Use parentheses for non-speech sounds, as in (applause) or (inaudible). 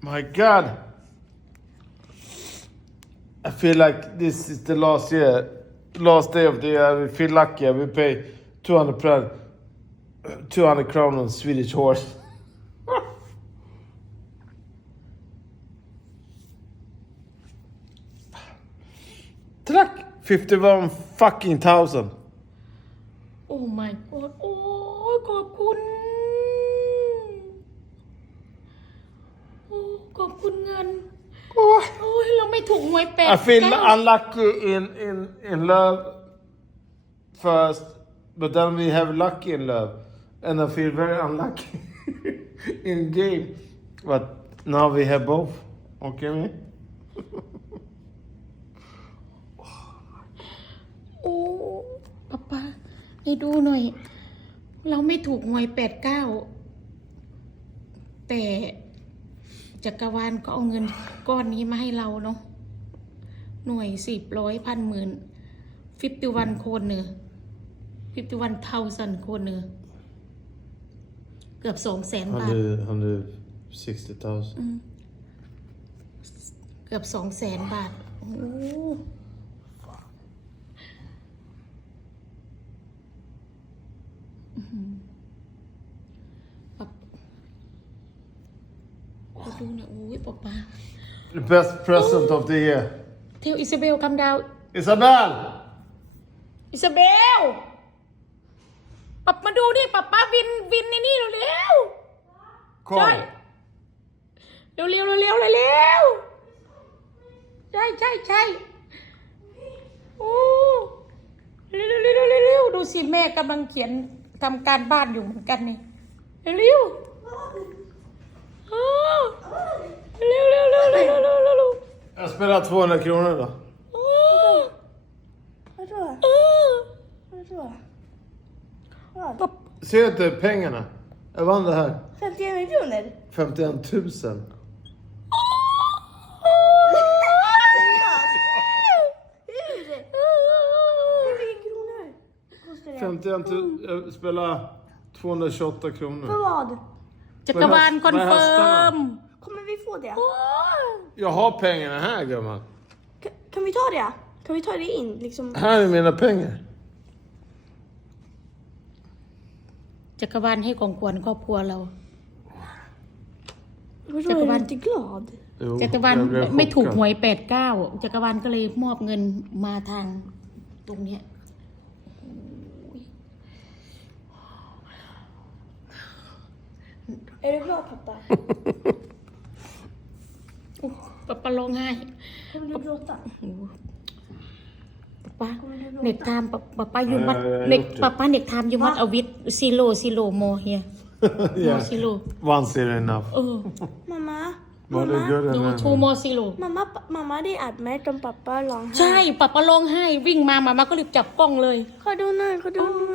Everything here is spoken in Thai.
My God. I feel like this is the last year, last day of the year. We feel lucky. We pay 200 pre- 200 crown on Swedish horse. (laughs) Tack! 51 fucking thousand. โอ้ my god โอ้ยขอบคุณ คุณเงิน Oh. โอ้ยเราไม่ถูกหวยแปด I feel เก้า unlucky in, in, in love first, but then we have lucky in love. And I feel very unlucky in game. But now we have both. Okay, me? โอ้ป๊าป๊าให้ดูหน่อย เราไม่ถูกหวยแปดเก้า แต่ จักรวาลก็เอาเงินก้อนนี้มาให้เราเนาะหน่วยสิบร้อยพันหมื่นฟิฟตี้วันโคนเนอฟิฟตี้วันเทาสันโคนเนอเกือบสองแสนบาท 160,000. เกือบสองแสนบาท โอ้โหอื้อหือแบบ ไปดูเนี่ยโอ้ยป๊าป๊า The best present of the year. เทลอิซาเบลคำดาว Isabel! อิซาเบลปับมาดูดิปับป้าวินวินนี่นี่เร็ว Kom! ใช่ๆเร็วเร็วเร็วเร็วเร็วใช่ใช่ใช่โอ้เร็วเร็วเร็วเร็วเร็วดูสิแม่กำลังเขียนทำการบ้านอยู่เหมือนกันนี่เร็วเร็วโอ้เ ร็วเร็วเร็วเร็วเร็วเร็วเร็ว Jag spelar 200 kronor då. โอ้ Vadå? โอ้ Vadå? Vad? ปับ Ser du inte pengarna? Jag vann det här. 51 miljoner? 51 000. Seriöst? Hur? Hur mycket kronor kostar det? 51 000. Jag spelar 228 För kronor. vad? จักรวาลคอนเฟิร์ม Kommer vi få det? โอ้ Jag har pengarna här gumman. Ka- Kan vi ta det? Kan vi ta det in liksom? Här är mina pengar. จักรวาลให้ของขวัญครอบครัวเรา Vadå, Ska är man- du inte glad? Jo, จักรวาล jag blev ไม่ถูก chockad. หวยแปดเก้าจักรวาลก็เลยมอบเงินมาทางตรงเนี้ย Är du glad pappa? อุ๊ยป๊าป๊าร้องไห้ Kommer du gråta? ป๊าเน็กไทม์ป๊าป๊าป๊าอยู่วัดเออเน็กยกเถอะป๊าป๊าเน็กไทม์อยู่วัดอวิทซิโลซิโลโมเฮีย yeah. ซิโล Once is enough. เออ Mamma? Var det Mamma? good โน enough? ทูโมซิโล Mamma, mamma hade anmält om pappa lång ใช่ป๊าป๊าร้องไห้วิ่งมามามาก็รีบจับกล้องเลย Kolla nu, kolla nu.